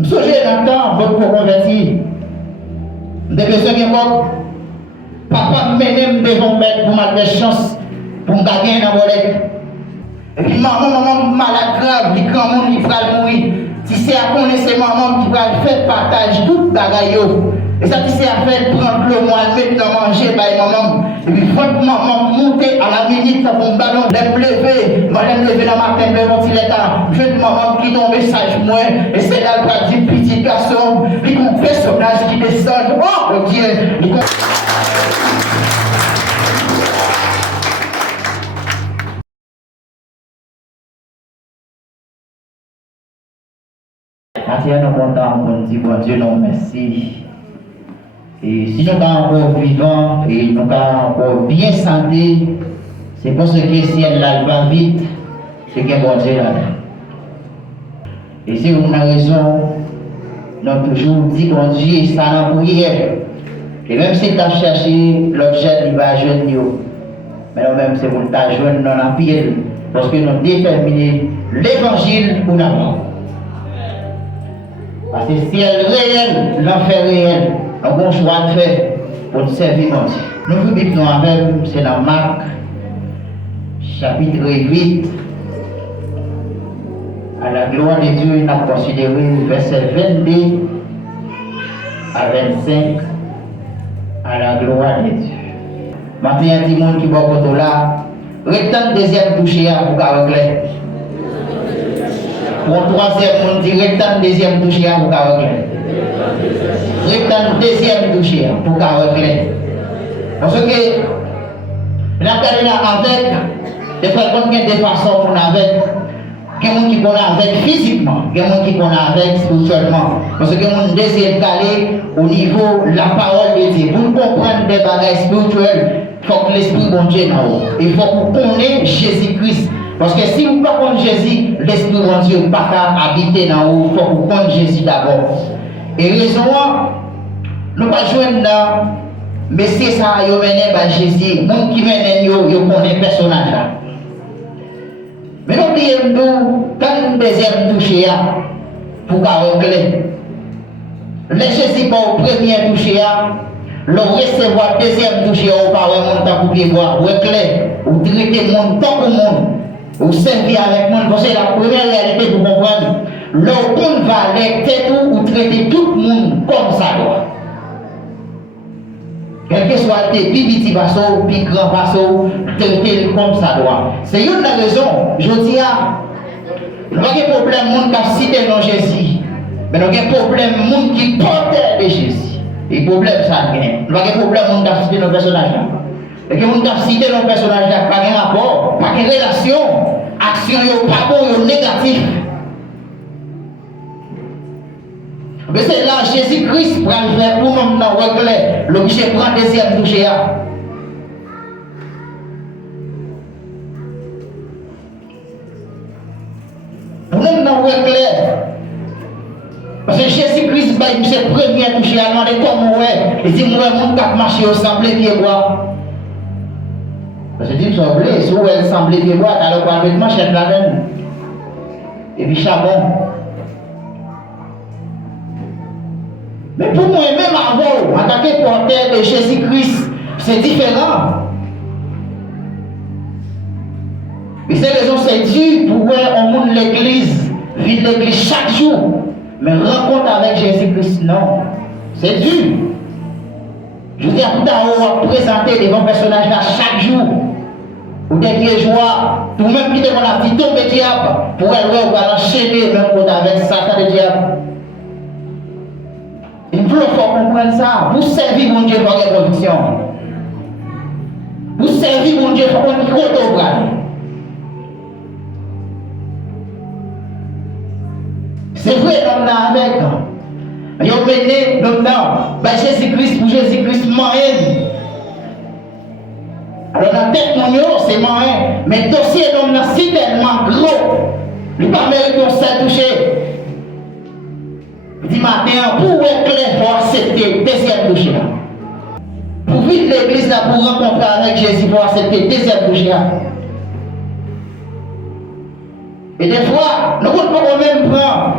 Je suis dans le temps, votre converti. Je besoin de papa me devant mettre pour ma chance, pour me gagner dans la bolette. Et puis maman malade grave, qui quand mon va mourir. Si c'est à connaître maman qui va faire partage tout bagaille. Et ça qui c'est à faire prendre le mois, mettre manger par maman. Et puis faut que maman monter à la minute pour mon ballon, me lever, me lever dans ma tête, me ventilateur. Je veux maman qui tombe sage moi. Et c'est là le dit petit garçon, puis qu'on fait personnage qui descend. Oh Dieu! Maintenant, nous sommes contents pour dire bon Dieu, non merci. Et si nous sommes encore vivants et nous sommes encore bien santé, c'est parce que si elle va vite, c'est que bon Dieu là. Et si on a raison, nous avons toujours dit bon Dieu, ça n'a pas prière. Et même si tu as cherché l'objet, il va joindre. Mais nous-mêmes, c'est pour ta joindre dans la pile, parce que nous déterminons l'évangile pour nous. Parce que si elle est réelle, l'enfer réel, nous avons choix de faire pour nous servir. Nous Bible avec, c'est dans Marc, chapitre 8. À la gloire de Dieu, nous avons considéré verset 22 à 25. À la gloire de Dieu. Maintenant, il y a des gens qui vont là. Retenez le deuxième touché pour caracler. Pour le troisième monde, retenez le deuxième touché pour caracler. Retenez le deuxième touché pour caracler. Parce que la carrière avec, des fois, il y a des façons pour avec. Il y a des gens qui connaissent avec physiquement, il y a des gens qui connaissent avec spirituellement. Parce que mon désir d'aller au niveau de la parole de Dieu. Pour comprendre des bagages spirituels, il faut que l'Esprit bon Dieu nous. Il faut que vous connaissiez Jésus-Christ. Parce que si vous ne connaissez pas Jésus, l'Esprit bon Dieu ne peut pas habiter dans vous. Il faut que vous connaissiez Jésus d'abord. Et raison, nous ne pouvons pas joindre dans mais c'est ça, vous menez par Jésus. Les gens qui mènent, vous connaissent le personnage. Mais n'oubliez pas, quand nous deuxième touché pour régler. Le Jésus pour le premier touché, le recevoir deuxième touché, ou pas vraiment pour bien voir, ou clair, ou traiter le monde tant que le monde, ou servir avec le monde, parce que la première réalité pour comprendre, le monde va aller tout ou traiter tout le monde comme ça doit. Quel que soit tes petits vassaux, puis grands vassaux, traiter comme ça doit. C'est une raison, je dis, nous n'avons pas de problème, le monde qui a cité non Jésus. Mais nous avons un problème, les gens qui portent de Jésus. Et le problème, ça gagne. Nous avons un problème, les gens qui ont cité nos personnages. Et les gens qui ont cité nos personnages, pas de rapport, pas de relation, action, pas bon, négatif. Mais c'est là, Jésus-Christ prend le faire pour nous dans le clair. L'objet prend le deuxième touché. Pour nous dans le clair. Parce que Jésus-Christ, c'est le premier touché à demander comment ouais. Il dit, moi, mon cap marché au semblé pied bois. Parce que dit, semblé, si elle semblé pied bois, alors qu'on avec machette la donne. Et puis charbon. Mais pour moi, même avant, en tant que porteur de Jésus-Christ, c'est différent. Et c'est raison, c'est dur pour on monte l'église, vivre l'église chaque jour. Mais rencontre avec Jésus-Christ, non. C'est dur. Je veux dire, tout à l'heure, présenter devant personnage là chaque jour. Ou des pieds joie, tout même qui devant la vie, tomber diable, pour elle, on va l'enchaîner même contre avec Satan le diable. Il faut comprendre ça. Vous servir mon Dieu par les convictions. Vous servir mon Dieu par un micro-autogramme. C'est vrai, l'homme là avec. Il y a mené l'homme là. Jésus-Christ pour Jésus-Christ, moyen. Alors la tête mon c'est moyen. Mais le dossier l'homme là, si tellement gros. Il ne peut pas mériter un seul touché. Dit matin, pour être clair, il faut accepter le deuxième touché. Pour vivre l'église là, pour rencontrer avec Jésus, il faut accepter le deuxième touché. Et des fois, nous ne pouvons pas même prendre.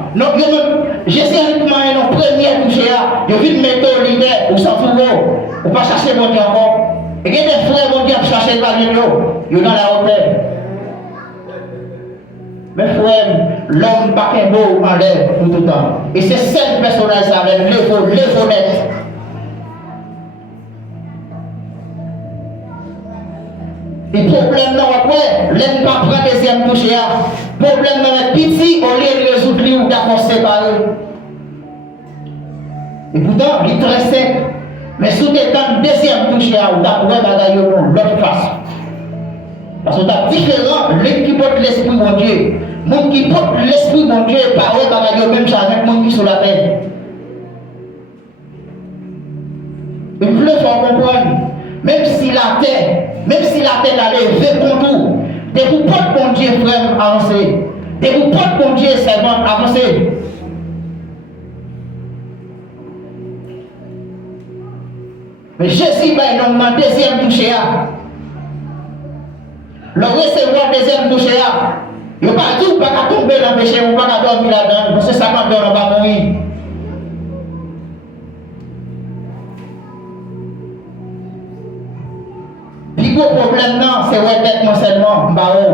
Jésus a nos premiers touchés, il vient de mettre l'idée, ou s'en fout, ou pas chercher mon Dieu encore. Et il y a des frères, mon Dieu, qui cherchent par les lieux, ils sont dans la hauteur. Mais frère, l'homme pas qu'un mot en l'air pour tout le temps. Et c'est 7 personnages avec les honnêtes. Et problème non après, l'aime pas prendre deuxième touche. Problème non petit, on les résoudre ou d'accord séparé. Et pourtant, il est très sec. Mais sous tes temps, deuxième touche, ou d'accord bagaille l'autre face. Parce que c'est différent, l'un qui porte l'esprit mon Dieu. Monde qui porte l'esprit mon Dieu, parole bagaille même ça avec monde qui sur la terre. Il faut comprendre. Même si la terre allait vers contour, de vous porte mon Dieu frère avancé, de vous porte mon Dieu servant avancé. Mais Jésus va énormément deuxième touché. Le recevoir deuxième touché. Il n'y a pas tout, pas tomber dans le péché, ou pas dormir là-dedans, parce que ça va on va mourir. Le gros problème, non, c'est ouais, seulement, mbao.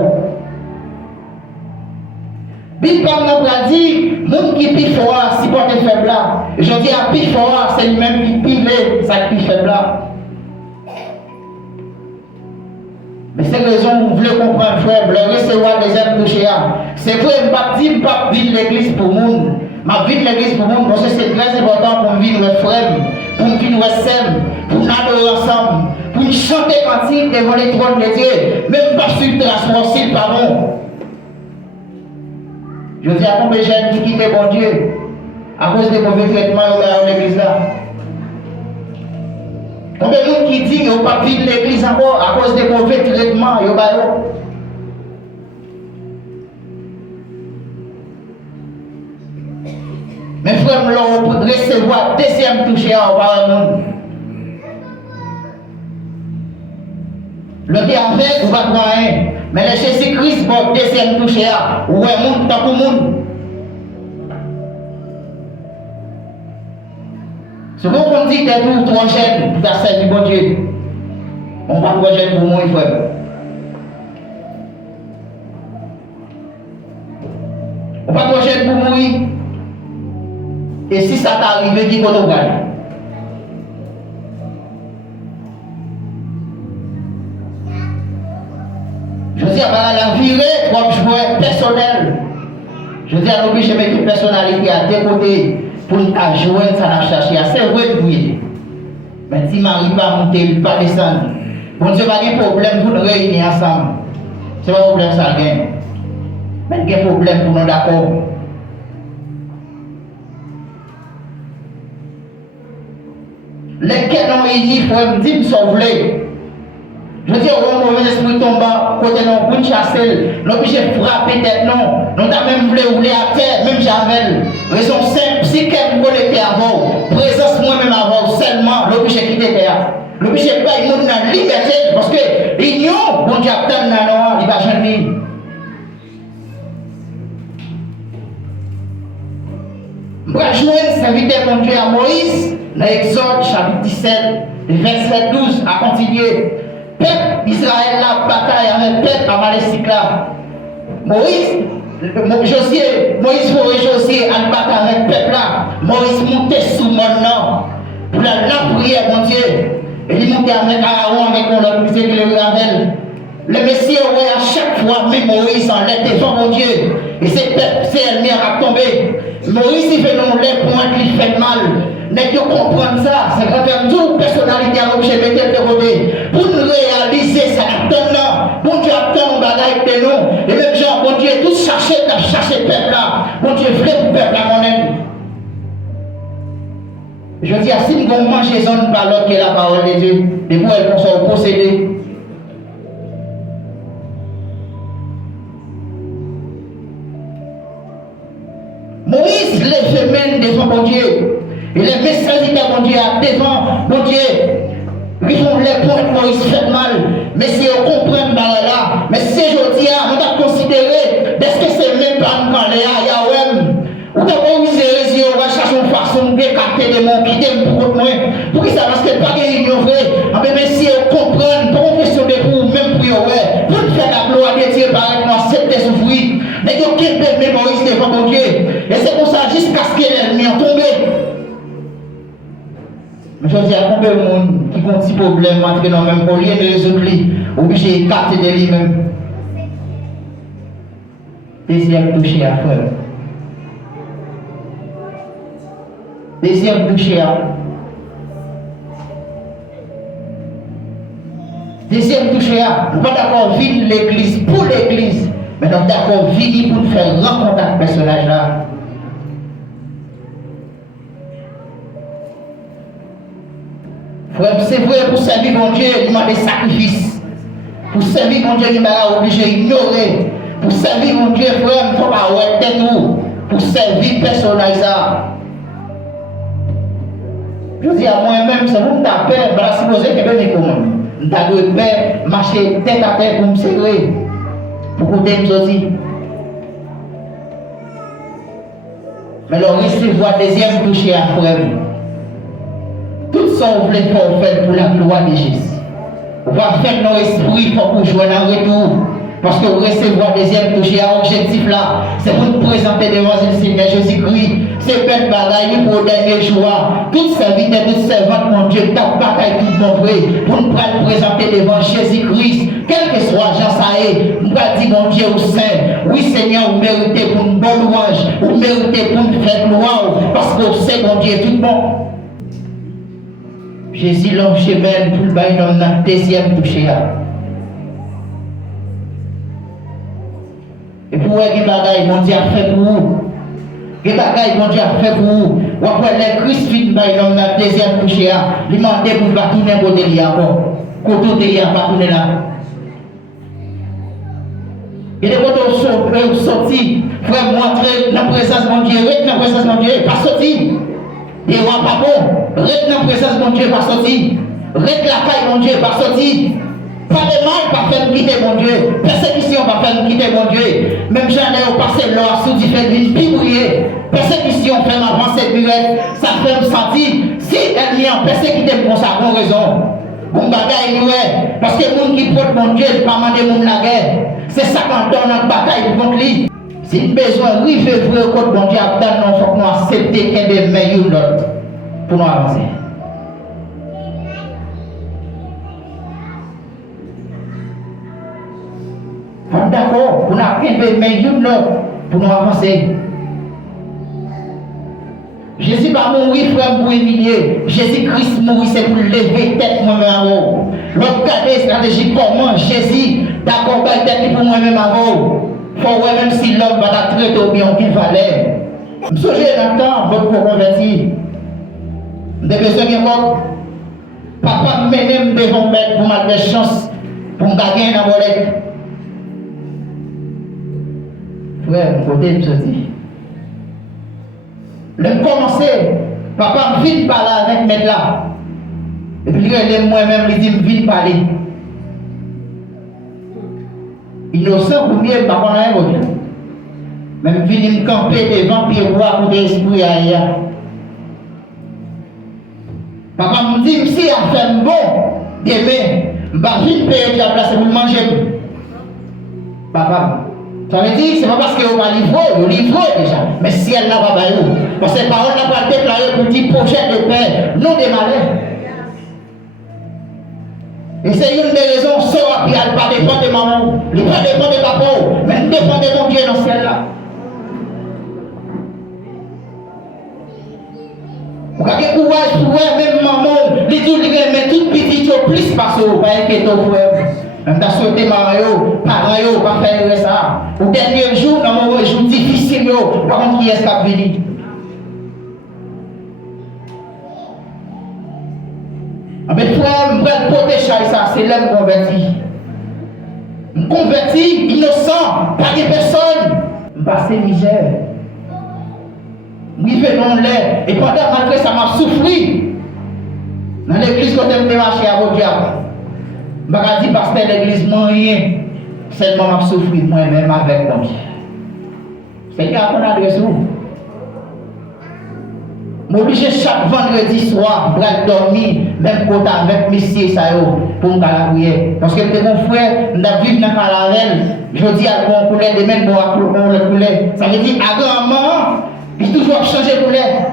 Bible comme on dit, monde qui pille fort, si porte faible là. Je dis à pille fort, c'est lui-même qui pille, ça qui faible là. Mais c'est raison, vous voulez comprendre, frère, le recevoir des êtres touchés. C'est vrai, je ne vais pas vivre l'église pour le monde. Je vais vivre l'église pour le monde parce que c'est très important pour vivre le frère, pour vivre le sème, pour nous adorer ensemble, pour nous chanter cantique devant les trônes de Dieu, même pas sur le transport, s'il pas bon. Je dis à combien de jeunes qui quittent bon Dieu à cause des mauvais traitements dans l'église là. Combien de gens qui disent qu'ils n'ont pas vivre l'église encore à cause des mauvais traitements. Mais frère, on peut recevoir deuxième touché au monde. Le qui avec, on va voir rien. Mais le Jésus-Christ, bon, deuxième touché, ou un monde, tant que monde. Ce qu'on dit que nous, 3 jeunes, pour ta servir bon Dieu. On va 3 jeunes pour mourir, frère. On va 3 jeunes pour mourir. Et si ça t'arrive, dis qu'on nous gagne. Je dis à la virée comme joueur personnel. Je dis à l'obligé de mettre une personnalité à tes côtés pour nous jouer, ça n'a cherché. C'est vrai de briller. Mais si Marie va monter, il va descendre. Bon Dieu va avoir un problème pour nous réunir ensemble. C'est pas un problème ça gagne. Mais il y a un problème pour nous d'accord. Les canons unis, il faut me dire, sauver. Je dis au mauvais esprit tombant, côté non, pour chasser, nous obligé de frapper tête non, nous avons même voulu rouler à terre, même Javel. Raison simple, si quelqu'un connecté avant, présence moi-même avant, seulement, l'obligé de quitter terre. L'obligé de pas une dans liberté, parce que l'union, bon Dieu, il va jamais. Je vais joindre serviteur mon Dieu à Moïse, dans Exode chapitre 17, verset 12, à continuer. Peuple Israël la bataille avec peuple Amalek là. Moïse faut Josué en bataille avec peuple là. Moïse montait sous mon nom pour la prière mon Dieu. Et il montait avec Aaron avec mon misère qui le rappelle. Le Messie ouais à chaque fois même Moïse en l'air devant mon Dieu. Et c'est ennemi a tombé. Moïse il fait non l'air pour un qui fait mal. Mais que comprendre ça, c'est que toute personnalité à l'objet de de côté. Pour nous réaliser ça, attendant, bon Dieu attend, on va avec nous. Et même gens, bon Dieu, tout chercher le peuple là. Bon Dieu, voulait pour le peuple là, mon aime. Je dis à si nous mangeons zone par l'autre qui est la parole de Dieu, des fois elles sont possédées. Moïse les fait même devant mon Dieu. Et les messages de mon Dieu devant mon Dieu. Ils font les points que Moïse fait mal. Mais si on comprend là, mais si je dis, on va considérer, est-ce que c'est même pas quand les Yahweh. Ou t'as pas eu ces réseaux, on va chercher une façon de capter des mots qui t'aiment pour moi. Pour que ça parce que pas de ignorer. Mais si on comprend, pas une question de vous, même pour vous, pour faire la gloire de Dieu, par exemple, accepter souffrir. Mais il y a quelqu'un de mémorise devant mon Dieu. Et c'est pour ça, jusqu'à ce que l'ennemi en tombe. Mais je dis à combien de monde qui ont un petit problème, entre nous, même pour rien de résoudre, obligé de capter de lui-même. Deuxième toucher à faire. Deuxième toucher à. Deuxième toucher à. Nous ne sommes pas d'accord vivre l'église pour l'église, mais nous sommes d'accord vivre pour faire rencontre avec ce personnage-là. C'est vrai, pour servir mon Dieu, il demande des sacrifices. Pour servir mon Dieu, il m'a obligé d'ignorer. Pour servir mon Dieu, frère, il ne faut pas avoir tête tout. Pour servir personnage ça. Je dis à moi-même, c'est vous qui avez peur, mais supposé que je vais me faire. Je dois marcher tête à tête pour me serrer. Pour côté me sortir. Mais le recevoir deuxième toucher à frère. Tout ça, on voulait faire pour la gloire de Jésus. On va faire nos esprits pour jouer en retour. Parce que recevoir deuxième toucher à objectif là, c'est pour nous présenter devant le Seigneur Jésus-Christ. C'est belle bagaille pour le dernier jour. Toute serviteur, toute servante, mon Dieu, ta bataille tout mon vrai. Pour nous présenter devant Jésus-Christ. Quel que soit Jean Saé, nous allons dire mon Dieu au Saint. Oui Seigneur, vous méritez pour une bonne louange. Vous méritez pour une fête gloire. Parce que vous savez mon Dieu tout bon. Jésus l'homme chemin pour le bail dans la deuxième toucher. Et pour vous, les bagailles, mon Dieu a fait pour vous. Les bagailles, mon Dieu a fait pour vous. Ou après, les Christ fin dans la deuxième toucher, il m'a demandé pour pas tourner côté de encore. Côté de pas tourner là. Et de côté où sorti, frère, montrer la présence de mon Dieu, reste la présence de mon Dieu, pas sorti. Et roi pas bon, reste la présence de mon Dieu, pas sorti. Reste la caille, mon Dieu, pas sorti. Pas de mal, pas faire nous quitter mon Dieu. Persécution, pas faire nous quitter mon Dieu. Même j'en ai au passé l'or sous différentes lignes, pibouillé. Persécution, fait m'avancer muette, ça fait me sentir. Si elle vient persécuter pour ça, bonne raison. Bon bagaille, ouais. Parce que les gens qui portent mon Dieu, pas demander mon la guerre. C'est ça qu'on donne notre bataille contre lui. Si nous avons besoin de river vrai contre mon Dieu, il faut que nous acceptions qu'il y ait des meilleurs l'autre pour nous avancer. D'accord, pour nous arriver meilleur l'autre pour nous avancer. Jésus va mourir, frère, pour humilier. Jésus-Christ mourit, c'est pour lever tête moi-même à vous. L'autre cadre stratégie comment Jésus d'accompagner tête pour moi-même à vous. Il faut voir même si l'homme va la traiter au bien qu'il valait. Je suis dans le temps, votre converti. Je suis besoin de papa me devant mettre pour ma chance pour me gagner dans la bolette. Frère, mon côté, je dis. Le commencer, papa me vient parler avec mes là. Et puis moi-même, il dit, me vient parler. Innocent pour mieux, pas qu'on a un autre. Même vient me camper devant, puis voir pour des esprits ailleurs. Papa me dit, si a fait bon, demain, je vais vite payer la place pour manger. Papa, ça veut dire, c'est pas parce qu'on va livrer déjà. Mais si elle n'a pas baillé, parce que les paroles n'ont pas déclaré pour dire projet de paix, non des malheurs. Et c'est une des raisons, sort, puis elle ne pas dépendre de maman, elle ne pas dépendre de papa, mais elle dépend de mon Dieu dans ce ciel-là. Vous avez courage pour voir même maman, les tout mais tout petit, plus parce que vous voyez que ton frère. Même ta sauté Mario, parents, pas faire ça. Au dernier jour, dans mon jour difficile, par contre, qui est-ce qui a venu? Mais frère, je vais protéger ça, c'est l'homme converti. Je converti, innocent, pas de personne. Je passe misère. Oui, venons l'air. Et pendant malgré ça m'a souffert. Dans l'église, quand je me marché à vos diables. Je ne dis pas que l'église, rien. Seulement, je souffre moi-même avec mon Dieu. Seigneur, on adresse où? M'oblige chaque vendredi soir pour dormir, même quand avec Messie pour me prier. Parce que mon frère, nous vivons dans la caravelle, je dis à mon poulet, demain, bon, le poulet. Ça veut dire, à grand-maman, il toujours changer poulet.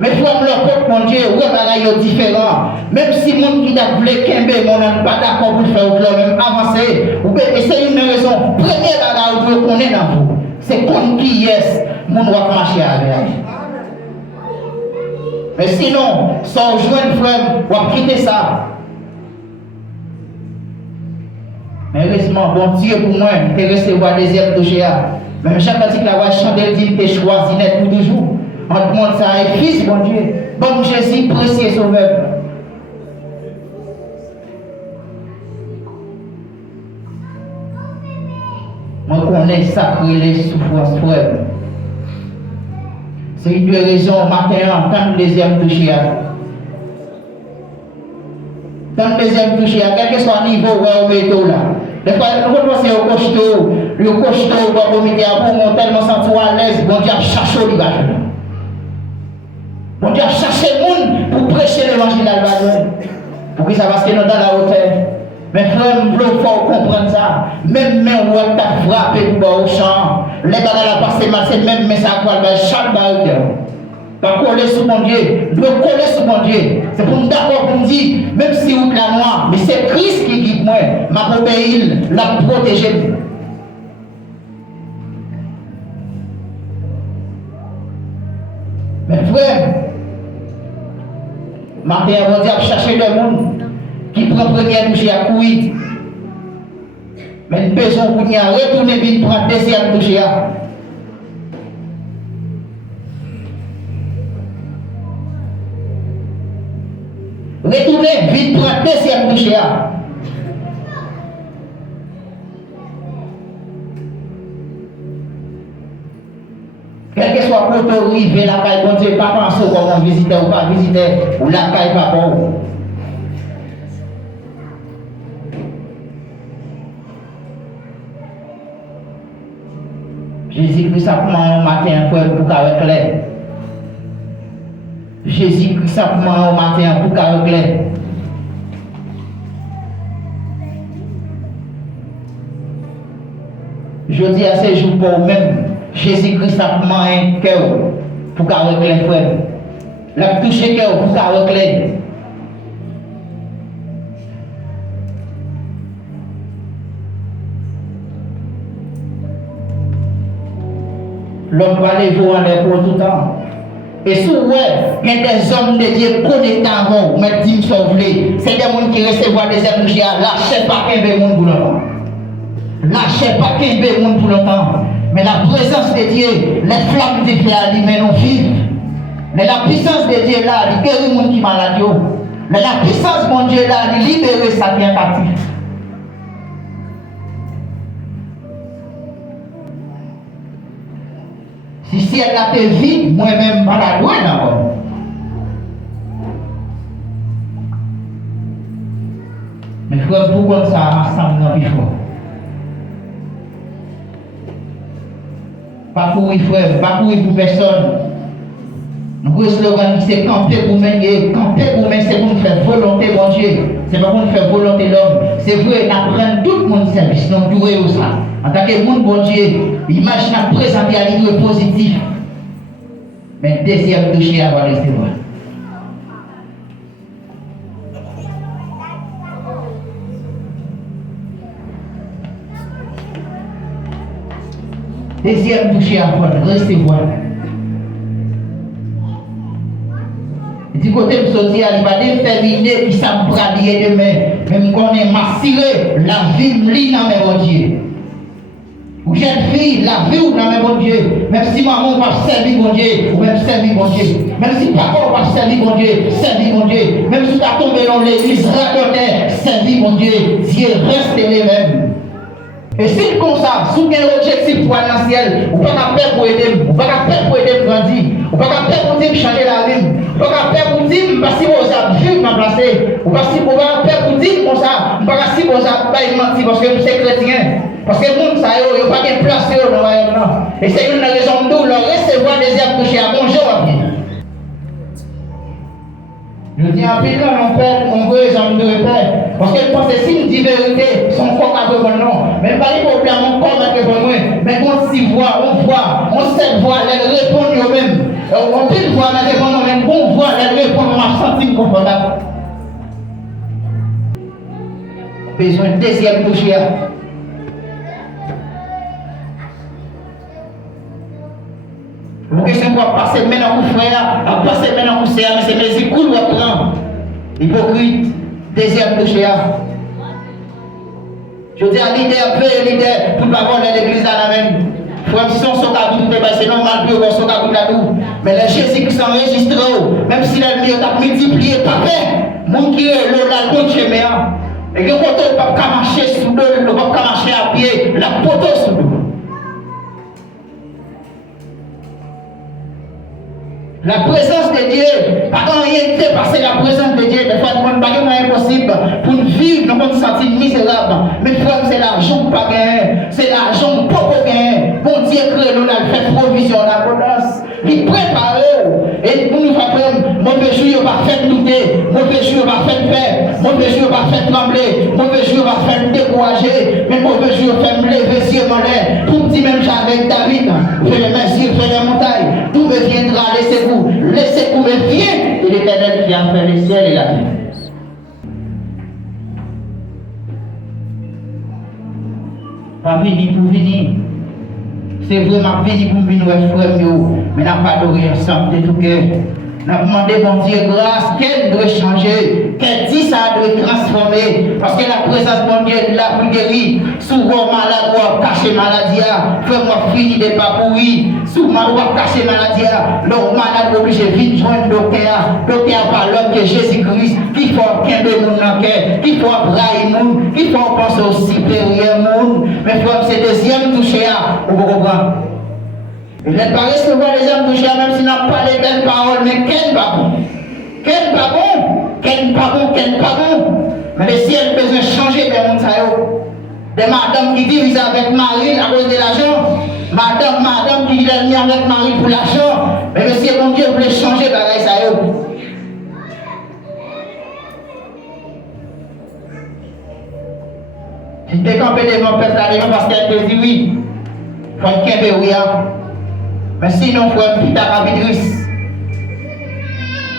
Mais il faut me le porte, mon Dieu, oui, il est différent. Même si les gens qui ont voulu Kembe, mon n'est pas d'accord pour faire autre, même avancer, ou bien essayer une raison. Première bagarre que vous connaissez dans vous, c'est qu'on qui est, mon doit marcher avec. Mais sinon, sans joindre frère, on va quitter ça. Mais heureusement, bon Dieu pour moi, il te recevoir deuxième touché. Même chaque fois que la voix chante, elle dit qu'il te choisi net pour toujours. On demande ça à fils, bon Dieu. Bon Jésus, précieux sauveur. Moi, connais sacré les souffrances, frère. C'est une raison, matin, tant de deuxième touché. Tant de deuxième touché, quel que soit le niveau où on met là. Des fois, nous pensons au costaud, le costaud, on va mettre pour monter tellement sentir à l'aise, bon Dieu, chercher le bagage. Bon Dieu, chercher le monde pour prêcher l'évangile à l'Albanie. Pour que ça va se tenir dans la hauteur. Mais frère, il faut comprendre ça. Même où on t'a frappé pour au champ, les bagages passé mal, c'est même mais ça quoi, chaque bagarre. Pas coller sur mon Dieu, doit coller sur mon Dieu. C'est pour nous d'accord pour nous dire, même si vous la noire, mais c'est Christ qui guide moi, m'a obéi, l'a protégé. Mais frère, matin, on va chercher le monde qui prend première touche à couille. Mais nous besoin pour nous retourner vite pour deuxième touche à. Retournez vite pour deuxième touche à. Quel que soit le côté arrivé, la caille, bon Dieu, pas penser comment visiter ou pas visiter, ou la caille pas bon. Jésus-Christ simplement au matin pour qu'avec l'air. Jésus-Christ simplement au matin pour qu'avec l'air. Je dis à ces jours pour même. Jésus-Christ simplement un cœur pour qu'avec les frères. La toucher cœur pour qu'avec les. L'homme va les voir pour tout le temps. Et si vous il y a des hommes de Dieu connectés à vous, mais dit sauver. C'est des gens qui recevoir des énergies, lâchez pas qu'un peu monde pour longtemps. Lâchez pas qu'un peu monde pour longtemps. Mais la présence de Dieu, les flammes de Dieu, elles nous vivent. Mais la puissance de Dieu là, elle guérit les gens qui sont malades. Mais la puissance de mon Dieu là, elle libère sa vie captif. Si elle a été vide, moi-même, je la dois d'abord. Mais frère, pourquoi ça rassemble dans le fort? Pas pour les frères, pas pour personne. Nous avons slogan qui c'est camper pour mener. Camper pour mener, c'est pour nous faire volonté, mon Dieu. C'est pas pour nous faire volonté l'homme. C'est vrai, nous apprenons tout le monde service. Nous devons ça. En tant que monde, bon Dieu, imagine à présenter à l'idée positif. Mais deuxième touché à rester loin. Deuxième touché à recevoir. Du côté de sortir, il va déterminer qui ça me briller demain. Même qu'on est massiré, la vie me lit dans mes bon Dieu. Ou jeune fille, la vie ou dans mes bon Dieu. Même si maman va servir mon Dieu, ou même servir mon Dieu. Même si papa va servir mon Dieu, servir mon Dieu. Même si tu as tombé dans l'église, raconter, servir mon Dieu. Dieu reste les mêmes. Et si comme ça, si vous avez un objectif pour aller dans le ciel, vous n'avez pas peur pour aider, vous n'avez pas peur pour aider grandir, vous n'avez pas peur pour dire changer la vie, vous n'avez pas peur pour dire parce que vous avez vu m'a placé. Ou pas si pour faire pour dire comme ça, ou pas si pour ça, pas mentir parce que c'est chrétien. Parce que les gens, ils n'ont pas de place dans le royaume. Et c'est une raison d'où leur recevoir des âmes touchées à bonjour à vie. Je dis en plus, mon père, on veut les hommes de repère. Parce que je pense que si nous disons vérité, son corps a besoin de non. Mais pas les problèmes, mon corps a besoin de moi. Mais on s'y voit, on sait voir, elle répond nous-mêmes. On peut voir, elle répond nous-mêmes. On voit, elle répond, on m'a senti confortable. Besoin de deuxième toucher. Vous question pour passer maintenant au frère, à passer maintenant au sœur, mais c'est mes écoutes ou à prendre. Hypocrite, deuxième touché. Je dis à leader, leader, pour ne pas voir l'église à la même. Frère, si on s'en cabine, c'est normal que on s'en cabine là tout. Mais les Jésus qui sont enregistrés, même si l'ennemi a multiplié, pas fait. Mon qui est là, le chemin. Et que quand on ne peut pas marcher sous l'eau, on ne peut pas marcher à pied, la poteau sous l'eau. La présence de Dieu, pas quand rien ne passer la présence de Dieu, des fois, ce n'est pas impossible pour nous vivre, nous nous sentir misérables. Mais frère, c'est l'argent pas gagné, c'est l'argent pas gagné. Bon Dieu crée nous, a fait provision, l'abondance. Il prépare, et pour nous faire mauvais jour, va faire douter, mauvais jour, va faire peur, mauvais jour, va faire trembler, mauvais jour, va faire décourager, mais mauvais jour, faire me lever sur mon air. Pour me dire même avec David, fais les mains sur, fais les montagnes, tout me viendra, laissez-vous, mais viens, et l'Éternel qui a fait les ciels et la terre. Pas venir pour venir. C'est vraiment venir pour venir, frère, mais n'a pas adoré ensemble de tout cœur. Nous avons demandé, bon Dieu, grâce, qu'elle doit changer, qu'elle dit ça doit transformer, parce que la présence de mon Dieu est là pour guérir. Souvent malade, ou cacher maladie, fais-moi finir de pas pourri. Souvent, ou cacher maladie, l'homme malade obligé de vite joindre le docteur par l'homme que Jésus-Christ, qu'il faut qu'un de nous dans le cœur, qu'il faut brailler nous, qu'il faut penser au supérieur monde. Mais frère, c'est deuxième touché, vous comprenez? Il n'est pas recevoir les hommes touchés, même s'ils n'ont pas les belles paroles, mais quel pas bon? Quel pas bon? Quel pas bon? Quel pas bon? Mais le ciel a besoin de changer des mondes. Des madames qui divisent avec Marie à cause de l'argent. Madame qui vit avec Marie pour l'argent. Mais le ciel, mon Dieu, voulait changer pareil ça. Si tu es campé devant le peuple, parce qu'elle te dit oui. Il faut qu'il y ait oui. Mais sinon, frère, puis ta capitrice.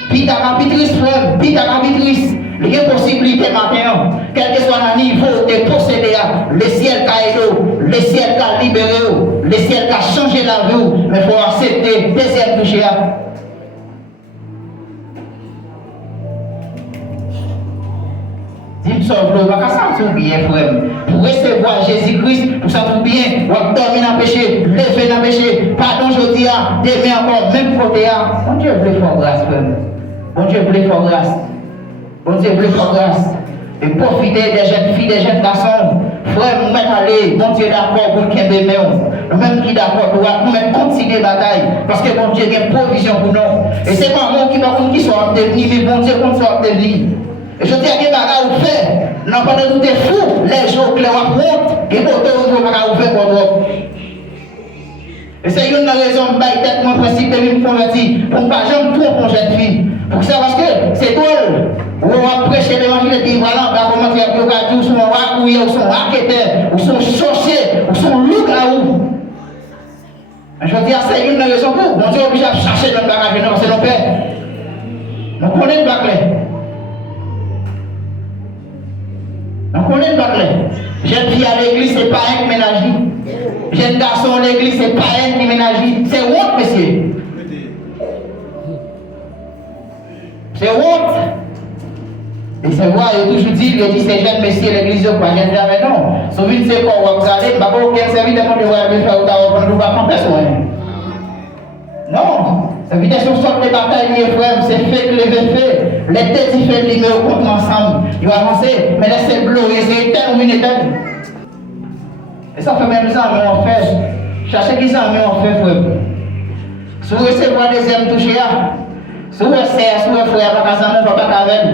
Puis ta capitrice, frère, puis ta capitrice. Il y a possibilité maintenant, quel que soit le niveau de posséder, le ciel qui a aidé, le ciel qui a libéré, le ciel qui a changé la vie, mais il faut accepter le deuxième touché. Dis-moi ça, vous ne pouvez pas sentir bien, frère. Pour recevoir Jésus-Christ, pour sentir bien, vous dormir dans le péché, lever dans le péché, pardon, je dis, demain encore, même côté. Mon Dieu voulait faire grâce, frère. Mon Dieu voulait faire grâce. Mon Dieu voulait faire grâce. Et profiter des jeunes filles, des jeunes garçons. Frère, nous mettons aller, mon Dieu d'accord pour le Kembe nous même qui d'accord pour nous mettre continuer la bataille. Parce que mon Dieu a une provision pour nous. Et c'est pas moi qui va qui soit devenir, mais mon Dieu qui soit devenir. Et je dis à des bagages ou fait, non pas de tout est fou, les jours que les rois montent, et pour tout le monde ou fait pour nous. Et c'est une raison de bailler tête mon principe de me convertir, pour ne pas jamais trop pour jeune fille. Pour ça, parce que c'est drôle, on va prêcher l'évangile et dire voilà, on va commencer à dire ou son racouille, ou son raqueteur, ou son sorcier, ou son loup là où. Je veux dire, c'est une raison pour mon Dieu est obligé de chercher dans le bagage, non, c'est nos pères. On connaît le bagage. On connaît le bagage. Jeune fille à l'église, c'est pas un qui ménage. Jeune garçon à l'église, c'est pas un qui ménage. C'est honte, monsieur. C'est honte. Et c'est vrai, il a toujours dit, il a dit, c'est jeune monsieur l'église, pas jeune jamais, non. Sauf que c'est quoi, vous allez, pas aucun serviteur de voir le faire, vous ne pas prendre personne. Non. Invitation soit des batailles, mes frères, c'est fait que les faits, les têtes y fait les meilleurs compte ensemble. Ils vont avancer, mais laissez glorieux, c'est éternel ou inéternel. Et ça fait même ça, mais on fait. Cherchez qui ça, mais on fait, frère. Si vous recevez des aimes touchés, si vous recevez, si vous frère, pas qu'à ça, pas qu'à avec.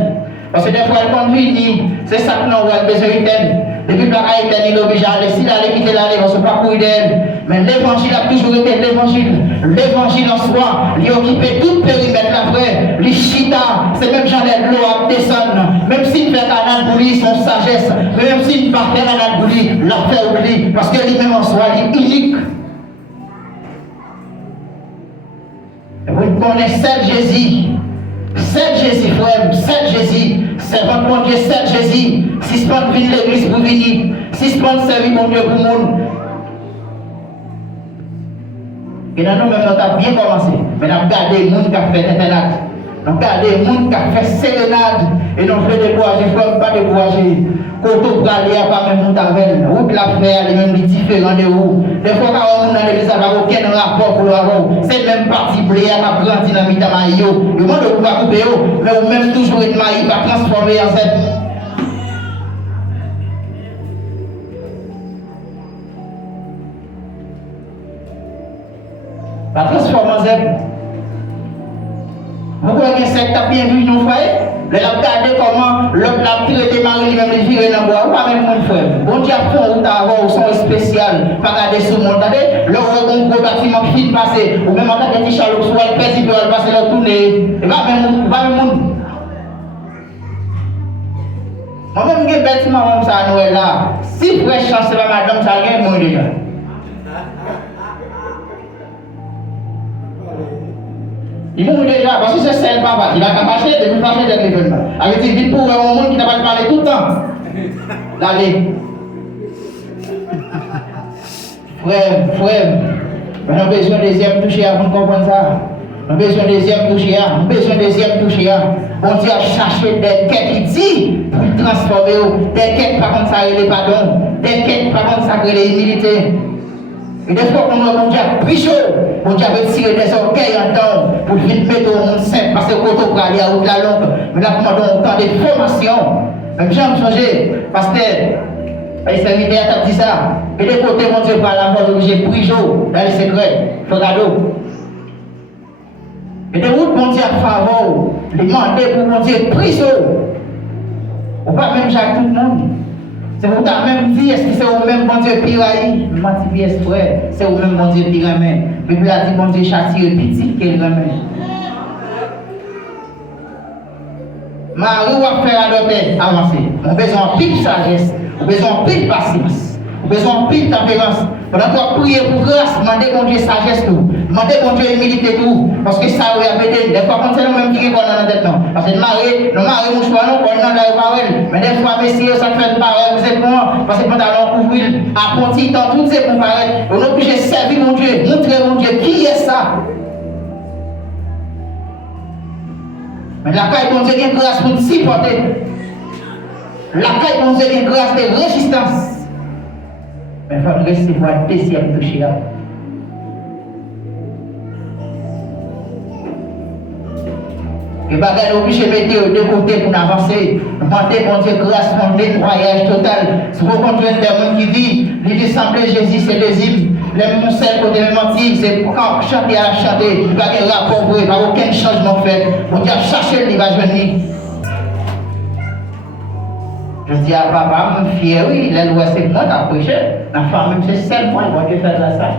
Parce que des fois, elle conduit, c'est ça que nous avons besoin d'elle. Depuis que l'État est obligé à laisser l'aller, quitter l'aller, on ne se pas courir d'elle. Mais l'évangile a toujours été l'évangile. L'évangile en soi, il occupe tout le périmètre après. Les chita, c'est même genre de l'eau à descendre. Même s'il fait canal pour lui, son sagesse. Même s'il ne fait canal pour lui, l'a fait oublier. Parce que lui-même en soi, il est unique. Et vous connaissez seul Jésus. Seul Jésus, frère, seul Jésus. Servant mon Dieu, seul Jésus. Si ce pas venir l'église pour venir. Si ce pas servir mon Dieu pour le monde. Et dans nous, même, nous avons bien commencé. Mais nous avons gardé le monde qui a fait internat. Nous avons gardé le monde qui a fait sérénade. Et nous avons fait décourager, frère, pas décourager. Quand on va aller à pas même monde avec nous. Où la faire, les mêmes différents de où. Des fois, quand on a l'église, ça n'a aucun rapport pour l'avant. C'est le même parti blé qui a grandi dans le maillot. Le monde ne va pas couper, mais vous même toujours être maillot, va transformer en cette. La transformation. Vous voyez que c'est bien vu nos frères. Les gens regardent comment l'autre l'a tiré Marie lui-même les virer dans le bois. Pas même mon frère. Bon Dieu a fait un travail au son spécial. Pas regarder sous mon tade. Le gros bâtiment qui passé. Ou même en tant que petit chaloux, soit le petit doit passer le tourner. Et pas même monde. Moi-même, j'ai bâtiment comme ça à Noël là. Si frère chance, c'est pas madame, ça a gagné moi déjà. Il mourut déjà, parce que c'est celle papa, il va capacher de nous fâcher d'un événement. Avec une vie pour un monde qui n'a pas parlé tout le temps. Allez. Frère, on a besoin de deuxième toucher avant de comprendre ça. On a besoin de deuxième toucher, on a besoin de deuxième toucher. On dit à chercher des quêtes qui dit pour transformer, des quêtes par contre ça les pardon, des quêtes par contre ça les humilité. Et des fois, on Dieu a pris chaud, on Dieu a retiré des orgueils en temps pour vite mettre au monde simple, parce que quand on va aller à la longue, mais là, on a autant de formations. Même j'ai changé, parce que les serviteurs ont dit ça. Et des côtés, mon Dieu, par la mort, j'ai pris chaud dans les secrets, il faut cadeau. Et des routes, mon Dieu, à faveur, les demander pour mon Dieu, pris chaud. On ne peut pas même jacques tout le monde. C'est pour ta même dit, est-ce que c'est au même bon Dieu piraille? Je m'en dis bien, frère, c'est au même bon Dieu piraille. La Bible a dit, bon Dieu châtie le petit qu'elle ramène. Marie va faire adopter, avancer. On a besoin de pile sagesse, on a besoin de pile patience, on a besoin de pile tempérance. Pendant qu'on prie pour grâce, demandez bon Dieu sagesse tout, demandez bon Dieu humilité tout, parce que ça va aider. Des fois, quand c'est nous-mêmes qui répondons dans la tête, non. Parce que le mari, mon choix, non, on a la parole. Mais des fois, messieurs, ça fait une parole, vous êtes bon, parce que pantalon couvrir, apprenti, dans toutes ces comparaisons, on est obligé de servir mon Dieu, montrer mon Dieu, qui est ça? Mais la caille, mon Dieu, il y a une grâce pour nous supporter. La caille, mon Dieu, il y a une grâce de résistance. Mais il faut recevoir le deuxième toucher. Et bagage obligé de mettre de côté pour avancer. Demander mon Dieu grâce pour un nettoyage total. Si vous comprenez des gens qui vivent, les assemblées Jésus, c'est les hymnes. Les monselles côté de mentir, c'est pour quand chanter à chanter. Il n'y a pas de rapport, il n'y a pas aucun changement fait. On dit à chercher le livre, je venir. Je dis à papa, mon fier, oui, la loi c'est moi qui a prêché. La femme, c'est celle moi, moi qui fais ça.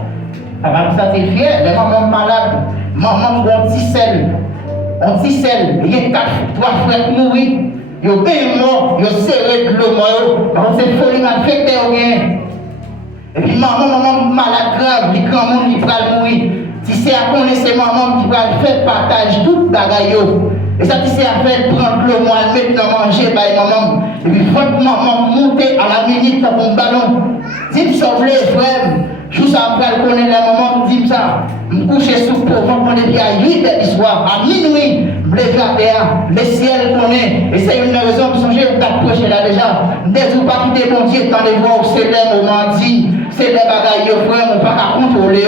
Papa me sentit fier, les mamans malades, maman ont un petit sel. On dit celle, il y a 3 frères mourir, ils ont bien mort, ils ont serré de l'eau mort, parce que c'est folie infectée ou rien. Et puis maman malade grave, les grands monde qui va mourir. Si c'est à connaître maman qui va faire partage tout bagaille. Et ça qui c'est à faire prendre l'eau moi, mettre manger by maman. Et puis votre maman monter à la minute pour un ballon. Dites sauve les frères. Je vous après connaître la maman me dit ça. Je me couche sous pour moi depuis à 8h du soir, à minuit, je me lève la terre, le ciel connaît. Et c'est une raison pour changer d'approcher là déjà. Dès que vous pas quitter mon Dieu, dans les voies, c'est les moments dit, c'est les bagailles, frère, on ne peut pas contrôler.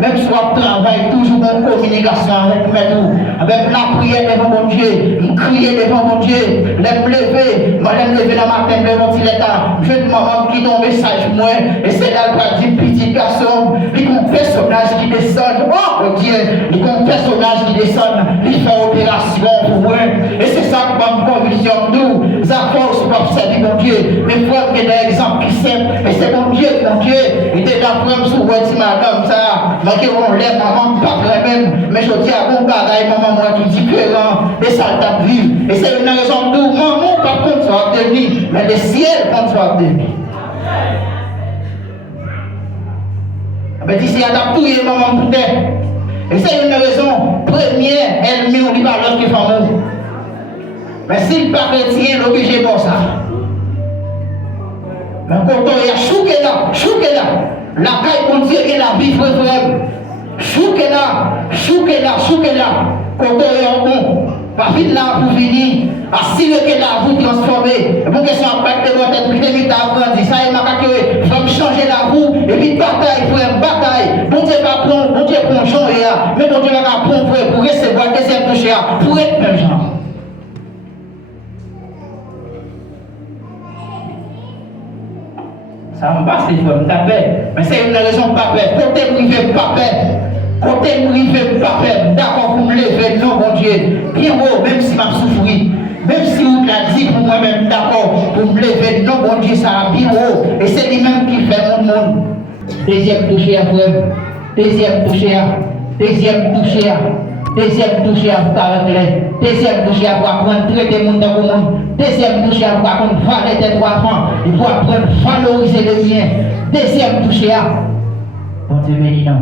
Même si on travaille toujours en communication avec tout. Avec la prière devant mon Dieu, me crier devant mon Dieu, me lever, me lever dans ma tête devant l'état. Je dis maman qui donne un message moi, et c'est là que je dis petit garçon, il y a un personnage qui descend. Oh Dieu, il y a un personnage qui descend, il fait opération pour moi. Et c'est ça que ma conviction nous. fois que des exemples qui simples. Mais c'est mon Dieu, il était d'apprendre sur votre madame, ça. Mais qu'on lève, maman, pas très même. Mais je dis à mon bagaille, maman, moi, qui dit que et ça t'a vu. Et c'est une raison de maman, pas contre soi de lui, mais le ciel contre soi de lui. Mais dit, c'est adapté, maman, peut-être. Et c'est une raison première, elle met au livre à l'autre qui est fameux. Mais s'il pas chrétien, il est obligé pour ça. Mais quand on est chouqué là, la caille continue la vie frère. Chouqué là. Quand on est bon, pas vite là pour finir, assurer que la vous transformer. Bon question après de votre tête, puis de apprendre, ça est ma caque, faut changer la vous, et puis bataille. Bon Dieu va prendre, bon Dieu prend Jean et mais bon Dieu va prendre pour recevoir deuxième toucher, pour être même genre. Ça me passe, il faut me taper. Mais c'est une raison pas faire. Côté privé, pas faire. Côté privé, pas faire. D'accord, vous me levez, non, mon Dieu. Bien haut, même si m'a souffri. Même si vous l'avez dit pour moi-même, d'accord, vous me levez, non, mon Dieu, ça va bien haut. Et c'est lui-même qui fait mon monde. Deuxième touché après. Deuxième touché à vous parler. Deuxième touché à vous apprendre traiter le monde dans le monde. Deuxième touché à vous apprendre valer tes trois enfants. Il faut apprendre valoriser les biens. Deuxième touché à bon Dieu béni non.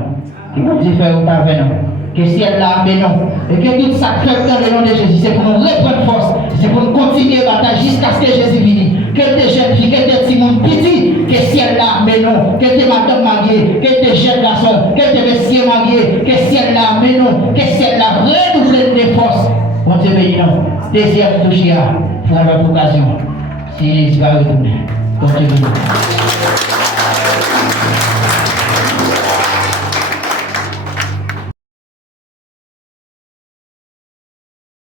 Que bon Dieu fait au pavé non. Que ciel là mais non. Et que tout ça fait dans le nom de Jésus. C'est pour nous reprendre force. C'est pour nous continuer la bataille jusqu'à ce que Jésus vienne. Que tes jeunes filles, que tes petits monde petits, que ciel là mais non. Que tes madame mariées, que tes jeunes garçons, que tes messieurs mariés, que ciel là mais non. Que ciel là renouvelle tes forces. Bon Dieu béni non. Deuxième touché à pour l'autre occasion. Si Jésus va retourner. Bon Dieu béni.